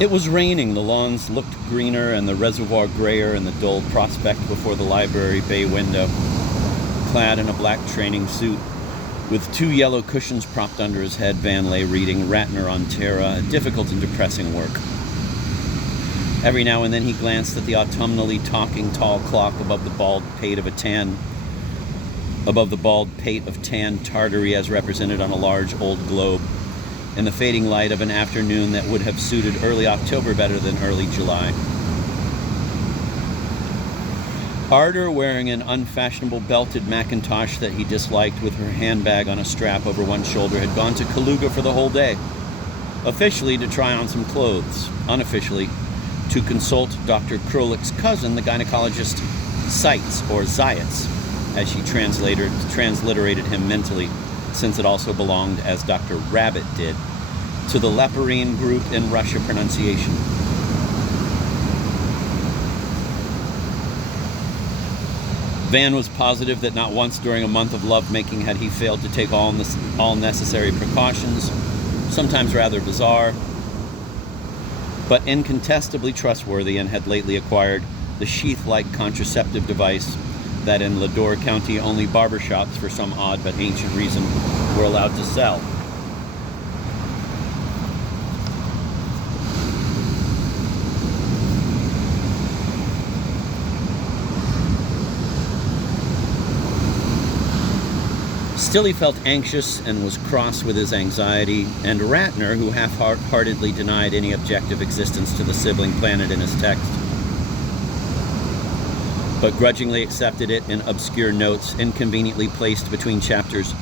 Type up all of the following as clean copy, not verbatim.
It was raining. The lawns looked greener and the reservoir grayer in the dull prospect before the library bay window. Clad in a black training suit, with 2 yellow cushions propped under his head, Van lay reading Ratner on Terra, a difficult and depressing work. Every now and then he glanced at the autumnally talking tall clock above the bald pate of tan tartary as represented on a large old globe, in the fading light of an afternoon that would have suited early October better than early July. Ardor, wearing an unfashionable belted mackintosh that he disliked with her handbag on a strap over one shoulder, had gone to Kaluga for the whole day. Officially to try on some clothes, unofficially to consult Dr. Krolik's cousin, the gynecologist Seitz, or Zayatz, as she transliterated him mentally, since it also belonged, as Dr. Rabbit did, to the Leporine group in Russia pronunciation. Van was positive that not once during a month of lovemaking had he failed to take all necessary precautions, sometimes rather bizarre, but incontestably trustworthy, and had lately acquired the sheath-like contraceptive device that in Ladore County only barbershops, for some odd but ancient reason, were allowed to sell. Still, he felt anxious and was cross with his anxiety, and Ratner, who half-heartedly denied any objective existence to the sibling planet in his text, but grudgingly accepted it in obscure notes inconveniently placed between chapters,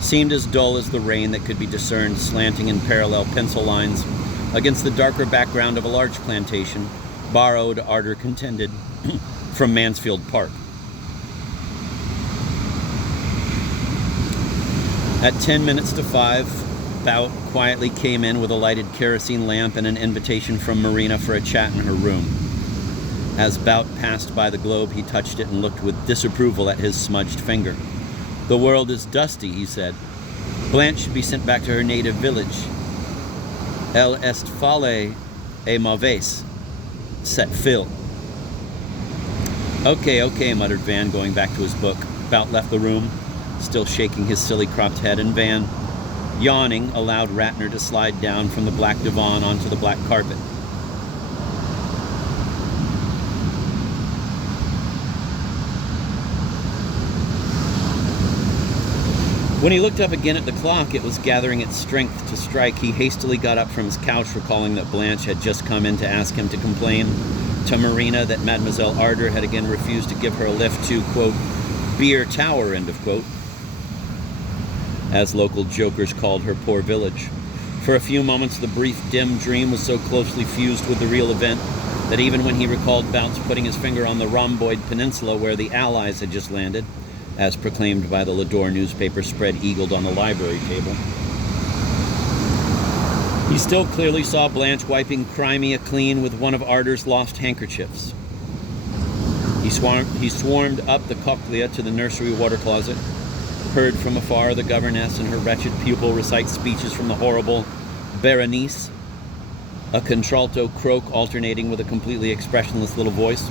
seemed as dull as the rain that could be discerned slanting in parallel pencil lines against the darker background of a large plantation, borrowed, Ardor contended, from Mansfield Park. At 5 minutes, Bout quietly came in with a lighted kerosene lamp and an invitation from Marina for a chat in her room. As Bout passed by the globe, he touched it and looked with disapproval at his smudged finger. "The world is dusty," he said. "Blanche should be sent back to her native village. Elle est folle et mauvaise. Set Phil." Okay, muttered Van, going back to his book. Bout left the room, still shaking his silly cropped head, and Van, yawning, allowed Ratner to slide down from the black divan onto the black carpet. When he looked up again at the clock, it was gathering its strength to strike. He hastily got up from his couch, recalling that Blanche had just come in to ask him to complain to Marina that Mademoiselle Ardor had again refused to give her a lift to, quote, Beer Tower, end of quote, as local jokers called her poor village. For a few moments, the brief, dim dream was so closely fused with the real event that even when he recalled Bounce putting his finger on the rhomboid peninsula where the Allies had just landed, as proclaimed by the Ladore newspaper spread-eagled on the library table, he still clearly saw Blanche wiping Crimea clean with one of Ardor's lost handkerchiefs. He swarmed up the cochlea to the nursery water closet, heard from afar the governess and her wretched pupil recite speeches from the horrible Berenice, a contralto croak alternating with a completely expressionless little voice,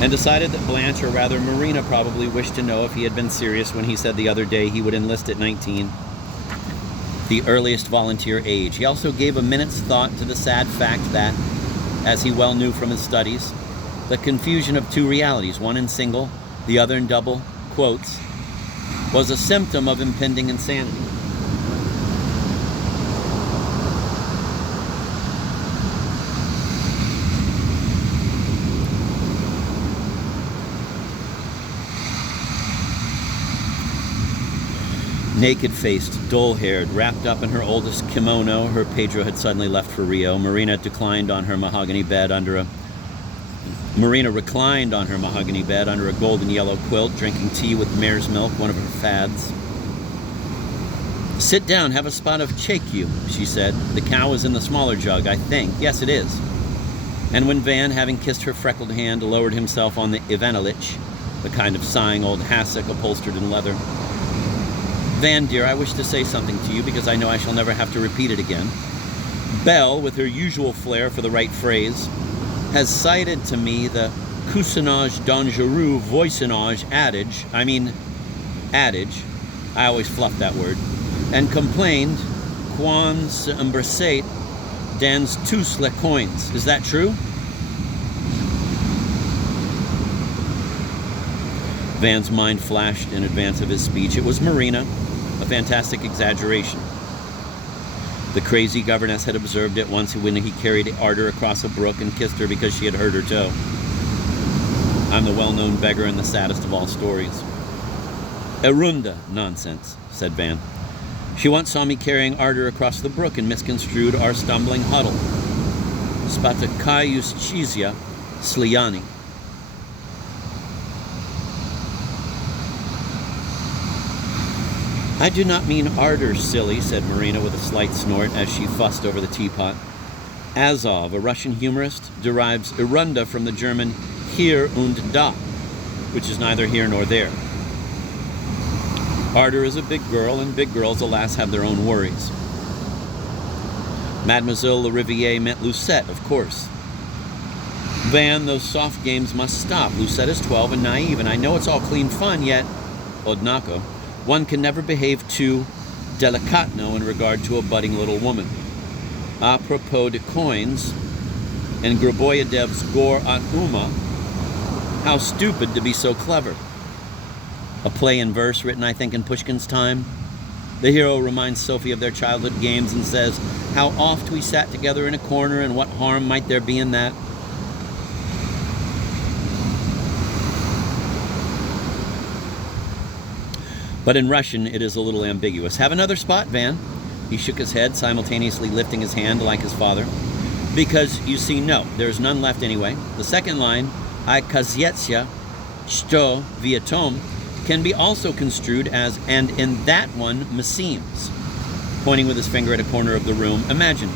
and decided that Blanche, or rather Marina, probably wished to know if he had been serious when he said the other day he would enlist at 19, the earliest volunteer age. He also gave a minute's thought to the sad fact that, as he well knew from his studies, the confusion of two realities, one in single, the other in double quotes, was a symptom of impending insanity. Naked-faced, dull-haired, wrapped up in her oldest kimono her Pedro had suddenly left for Rio, Marina reclined on her mahogany bed under a golden yellow quilt, drinking tea with mare's milk, one of her fads. "Sit down, have a spot of chekyu," she said. "The cow is in the smaller jug, I think. Yes, it is." And when Van, having kissed her freckled hand, lowered himself on the Ivanovich, the kind of sighing old hassock upholstered in leather, "Van, dear, I wish to say something to you because I know I shall never have to repeat it again. Belle, with her usual flair for the right phrase, has cited to me the cousinage dangereux voisinage adage, I always fluff that word, and complained, Quan se embrassait dans tous les coins. Is that true? Van's mind flashed in advance of his speech. It was Marina, a fantastic exaggeration. The crazy governess had observed it once when he carried Arder across a brook and kissed her because she had hurt her toe. I'm the well-known beggar and the saddest of all stories. Erunda nonsense, said Van. She once saw me carrying Arder across the brook and misconstrued our stumbling huddle. Spatakaius chisia sliani. I do not mean Arder, silly, said Marina with a slight snort as she fussed over the teapot. Azov, a Russian humorist, derives Erunda from the German hier und da, which is neither here nor there. Arder is a big girl, and big girls, alas, have their own worries. Mademoiselle Lariviere meant Lucette, of course. Van, those soft games must stop. Lucette is 12 and naive, and I know it's all clean fun, yet, Odnako, one can never behave too delicatno in regard to a budding little woman. A propos de coins, and Griboyedov's Gor at Uma, how stupid to be so clever. A play in verse written, I think, in Pushkin's time. The hero reminds Sophie of their childhood games and says, how oft we sat together in a corner and what harm might there be in that? But in Russian, it is a little ambiguous. Have another spot, Van. He shook his head, simultaneously lifting his hand like his father. Because, you see, no, there's none left anyway. The second line, I kazyetsia, что vietom, can be also construed as, and in that one, meseems. Pointing with his finger at a corner of the room. Imagine,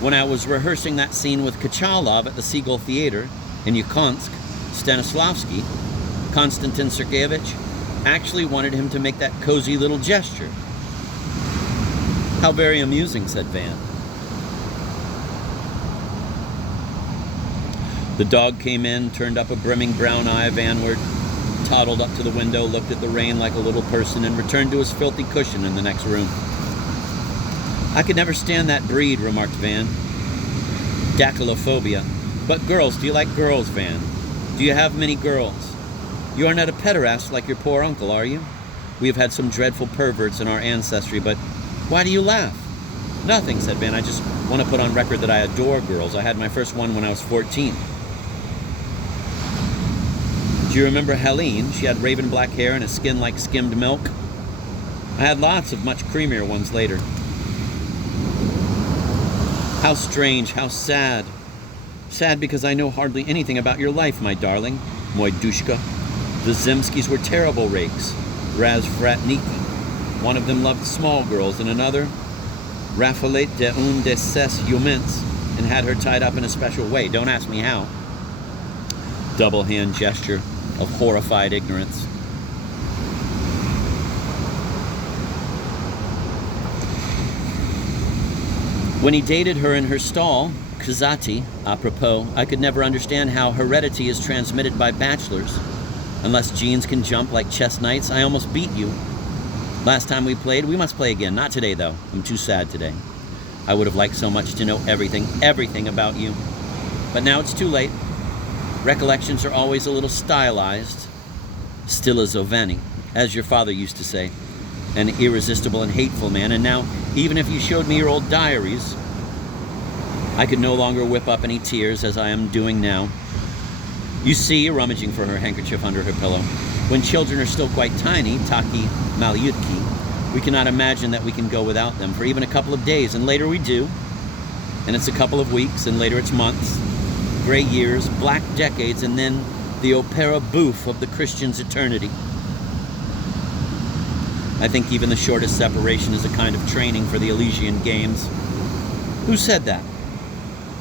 when I was rehearsing that scene with Kachalov at the Seagull Theater in Yukonsk, Stanislavski, Konstantin Sergeyevich, actually wanted him to make that cozy little gesture. How very amusing, said Van. The dog came in, turned up a brimming brown eye vanward, toddled up to the window, looked at the rain like a little person, and returned to his filthy cushion in the next room. I could never stand that breed, remarked Van. Dactylophobia. But girls, do you like girls, Van? Do you have many girls? You are not a pederast like your poor uncle, are you? We have had some dreadful perverts in our ancestry, but why do you laugh? Nothing, said Van. I just want to put on record that I adore girls. I had my first one when I was 14. Do you remember Helene? She had raven black hair and a skin like skimmed milk. I had lots of much creamier ones later. How strange, how sad. Sad because I know hardly anything about your life, my darling, moi dushka. The Zemskys were terrible rakes. Razvratniki. One of them loved small girls, and another, Raffalet de un de ses humens, and had her tied up in a special way. Don't ask me how. Double hand gesture of horrified ignorance. When he dated her in her stall, Kazati, apropos, I could never understand how heredity is transmitted by bachelors. Unless genes can jump like chess knights, I almost beat you. Last time we played, we must play again. Not today, though. I'm too sad today. I would have liked so much to know everything about you. But now it's too late. Recollections are always a little stylized. Still a Zovani, as your father used to say. An irresistible and hateful man. And now, even if you showed me your old diaries, I could no longer whip up any tears as I am doing now. You see, rummaging for her handkerchief under her pillow, when children are still quite tiny, taki malyutki, we cannot imagine that we can go without them for even a couple of days, and later we do, and it's a couple of weeks, and later it's months, gray years, black decades, and then the opera bouffe of the Christian's eternity. I think even the shortest separation is a kind of training for the Elysian Games. Who said that?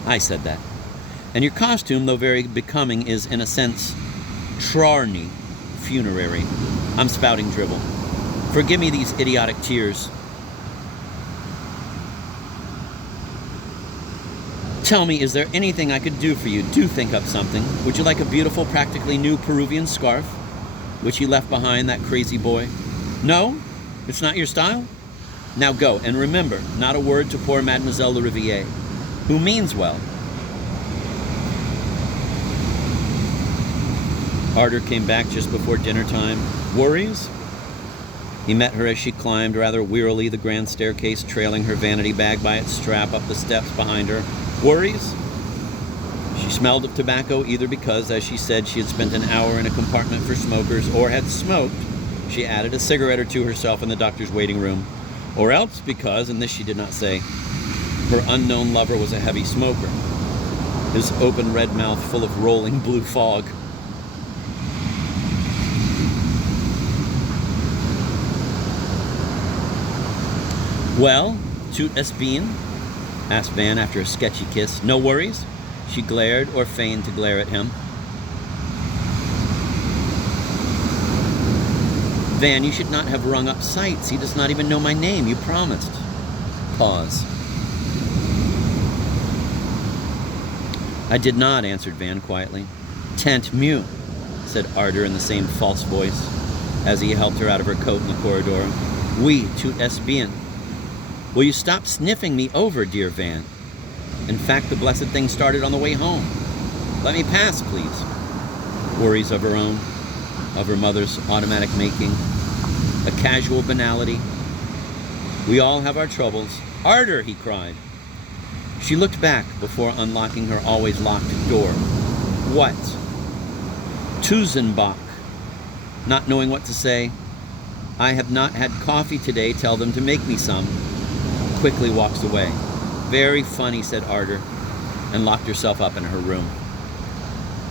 I said that. And your costume, though very becoming, is, in a sense, Trarny, funerary. I'm spouting drivel. Forgive me these idiotic tears. Tell me, is there anything I could do for you? Do think up something. Would you like a beautiful, practically new Peruvian scarf, which he left behind, that crazy boy? No? It's not your style? Now go, and remember, not a word to poor Mademoiselle Lariviere, who means well. Arder came back just before dinner time. Worries? He met her as she climbed rather wearily the grand staircase, trailing her vanity bag by its strap up the steps behind her. Worries? She smelled of tobacco either because, as she said, she had spent an hour in a compartment for smokers, or had smoked. She added a cigarette or two herself in the doctor's waiting room. Or else because, and this she did not say, her unknown lover was a heavy smoker, his open red mouth full of rolling blue fog. Well, tout est bien? Asked Van after a sketchy kiss. No worries? She glared, or feigned to glare at him. Van, you should not have rung up Sights. He does not even know my name. You promised. Pause. I did not, answered Van quietly. Tant mieux, said Arder in the same false voice, as he helped her out of her coat in the corridor. Oui, tout est bien. Will you stop sniffing me over, dear Van? In fact, the blessed thing started on the way home. Let me pass, please. Worries of her own, of her mother's automatic making, a casual banality. We all have our troubles. Arder, he cried. She looked back before unlocking her always locked door. What? Tusenbach. Not knowing what to say. I have not had coffee today. Tell them to make me some. Quickly walks away. Very funny, said Arder, and locked herself up in her room.